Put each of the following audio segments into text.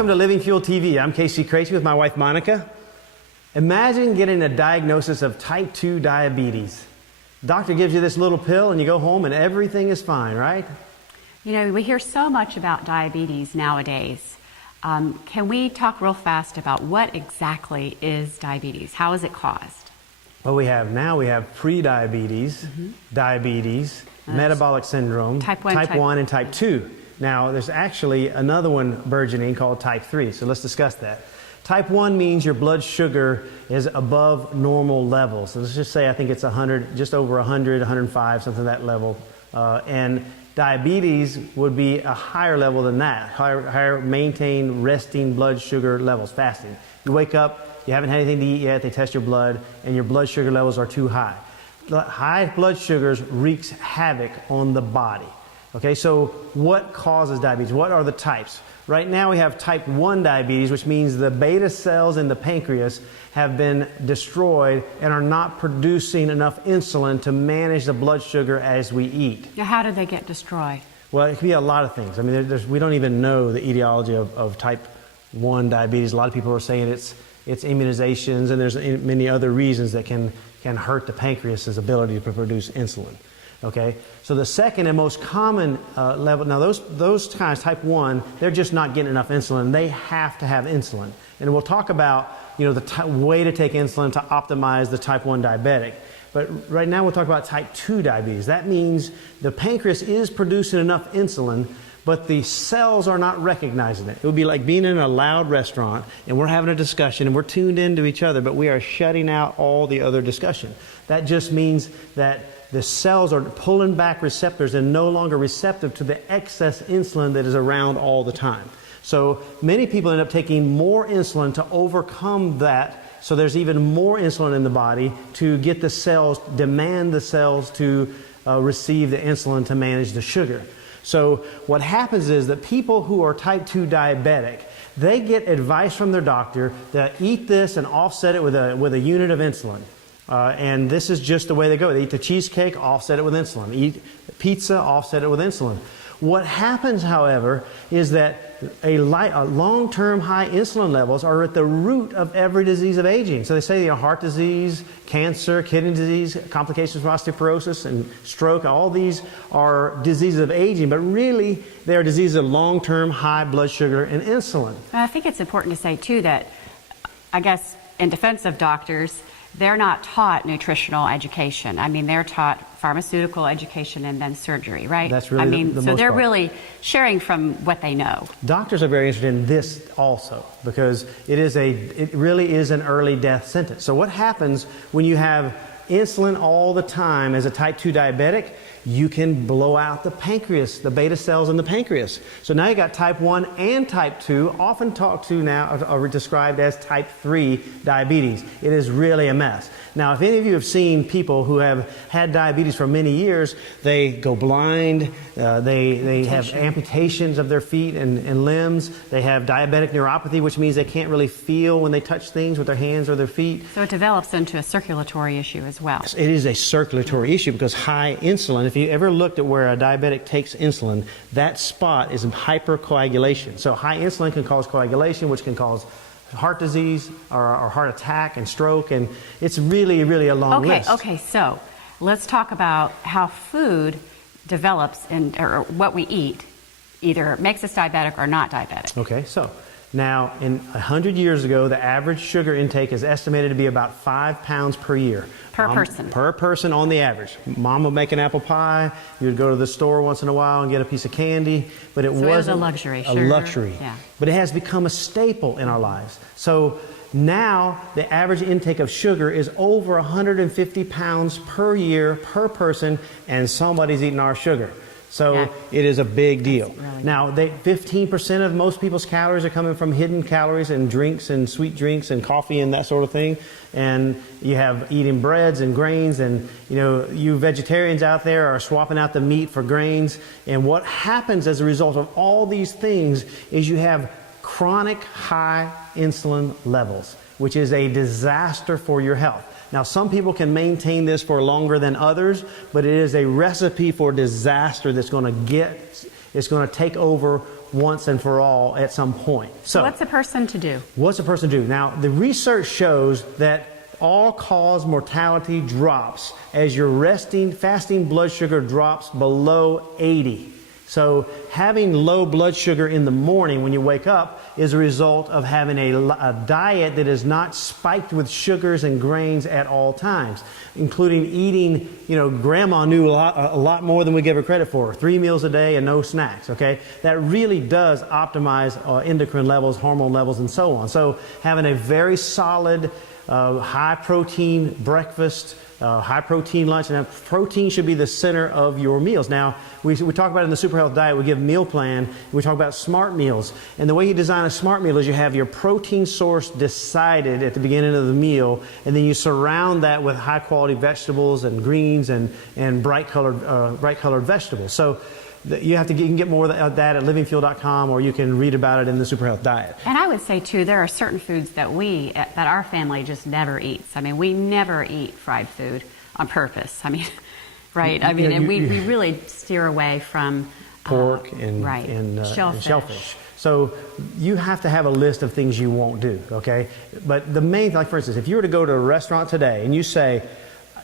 Welcome to Living Fuel TV. I'm Monica Craichy with my wife Monica. Imagine getting a diagnosis of type 2 diabetes. Doctor gives you this little pill and you go home and everything is fine, right? You know, we hear so much about diabetes nowadays. Can we talk real fast about what exactly is diabetes? How is it caused? Well, we have pre-diabetes, diabetes, metabolic syndrome, type 1 and type 2. Now, there's actually another one burgeoning called type 3, so let's discuss that. Type 1 means your blood sugar is above normal levels. So let's just say I think it's 100, just over 100, 105, something at that level. And diabetes would be a higher level than that, higher maintained resting blood sugar levels, fasting. You wake up, you haven't had anything to eat yet, they test your blood, and your blood sugar levels are too high. High blood sugars wreaks havoc on the body. Okay, so what causes diabetes? What are the types? Right now we have type 1 diabetes, which means the beta cells in the pancreas have been destroyed and are not producing enough insulin to manage the blood sugar as we eat. Now, how do they get destroyed? Well, it can be a lot of things. I mean, we don't even know the etiology of type 1 diabetes. A lot of people are saying it's immunizations, and there's many other reasons that can hurt the pancreas's ability to produce insulin. Okay, so the second and most common level, now those kinds, type 1, they're just not getting enough insulin. They have to have insulin. And we'll talk about, you know, the way to take insulin to optimize the type 1 diabetic. But right now we'll talk about type 2 diabetes. That means the pancreas is producing enough insulin, but the cells are not recognizing it. It would be like being in a loud restaurant and we're having a discussion and we're tuned into each other, but we are shutting out all the other discussion. That just means that the cells are pulling back receptors and no longer receptive to the excess insulin that is around all the time. So many people end up taking more insulin to overcome that, so there's even more insulin in the body to get the cells, demand the cells to receive the insulin to manage the sugar. So what happens is that people who are type 2 diabetic, they get advice from their doctor that eat this and offset it with a unit of insulin. And this is just the way they go. They eat the cheesecake, offset it with insulin. Eat pizza, offset it with insulin. What happens, however, is that long-term high insulin levels are at the root of every disease of aging. So they say, you know, heart disease, cancer, kidney disease, complications from osteoporosis and stroke, all these are diseases of aging, but really they are diseases of long-term high blood sugar and insulin. I think it's important to say, too, that I guess in defense of doctors, they're not taught nutritional education. I mean, they're taught pharmaceutical education and then surgery, right? That's really the so most they're part. Really sharing from what they know. Doctors are very interested in this also because it really is an early death sentence. So what happens when you have insulin all the time as a type 2 diabetic? You can blow out the pancreas, the beta cells in the pancreas. So now you got type 1 and type 2, often talked to now, or described as type 3 diabetes. It is really a mess. Now, if any of you have seen people who have had diabetes for many years, they go blind, they have amputations of their feet and limbs, they have diabetic neuropathy, which means they can't really feel when they touch things with their hands or their feet. So it develops into a circulatory issue as well. It is a circulatory issue because high insulin, if you ever looked at where a diabetic takes insulin, that spot is hypercoagulation. So high insulin can cause coagulation, which can cause heart disease or heart attack and stroke, and it's really, really a long list. Okay, so let's talk about how food develops or what we eat either makes us diabetic or not diabetic. Okay, so now, 100 years ago, the average sugar intake is estimated to be about 5 pounds per year. Per person. Per person on the average. Mom would make an apple pie. You would go to the store once in a while and get a piece of candy. But it wasn't a luxury. A luxury. Yeah. But it has become a staple in our lives. So now the average intake of sugar is over 150 pounds per year per person, and somebody's eating our sugar. So it is a big deal. Really now, 15% of most people's calories are coming from hidden calories and drinks and sweet drinks and coffee and that sort of thing. And you have eating breads and grains, and you vegetarians out there are swapping out the meat for grains. And what happens as a result of all these things is you have chronic high insulin levels, which is a disaster for your health. Now, some people can maintain this for longer than others, but it is a recipe for disaster that's going to take over once and for all at some point. So what's a person to do? What's a person to do? Now, the research shows that all-cause mortality drops as your fasting blood sugar drops below 80. So having low blood sugar in the morning when you wake up is a result of having a diet that is not spiked with sugars and grains at all times, including eating, grandma knew a lot more than we give her credit for. 3 meals a day and no snacks, okay? That really does optimize endocrine levels, hormone levels, and so on. So having a very solid, high-protein breakfast, high-protein lunch, and protein should be the center of your meals. Now, we talk about it in the Super Health Diet, we give a meal plan, we talk about smart meals. And the way you design a smart meal is you have your protein source decided at the beginning of the meal, and then you surround that with high-quality vegetables and greens and bright-colored vegetables. So you can get more of that at livingfuel.com, or you can read about it in the Super Health Diet. And I would say, too, there are certain foods that our family just never eats. I mean, we never eat fried food on purpose. I mean, right? I mean, we really steer away from pork and shellfish. So you have to have a list of things you won't do, okay? But the main, like for instance, if you were to go to a restaurant today and you say,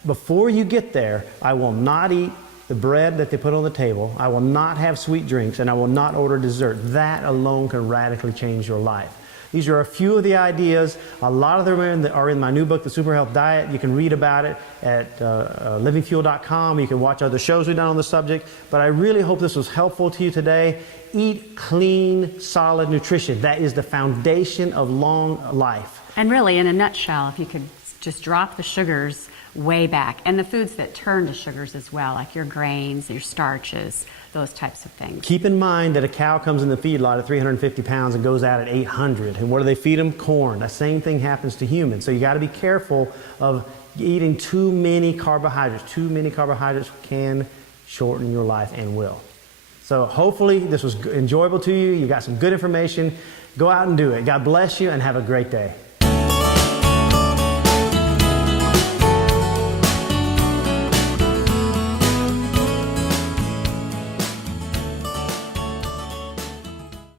before you get there, I will not eat the bread that they put on the table, I will not have sweet drinks, and I will not order dessert. That alone can radically change your life. These are a few of the ideas. A lot of them are in my new book, The Super Health Diet. You can read about it at livingfuel.com. You can watch other shows we've done on the subject. But I really hope this was helpful to you today. Eat clean, solid nutrition. That is the foundation of long life. And really, in a nutshell, if you could just drop the sugars way back, and the foods that turn to sugars as well, like your grains, your starches, those types of things. Keep in mind that a cow comes in the feedlot at 350 pounds and goes out at 800. And what do they feed them? Corn. The same thing happens to humans. So you got to be careful of eating too many carbohydrates. Too many carbohydrates can shorten your life and will. So hopefully this was enjoyable to you. You got some good information. Go out and do it. God bless you and have a great day.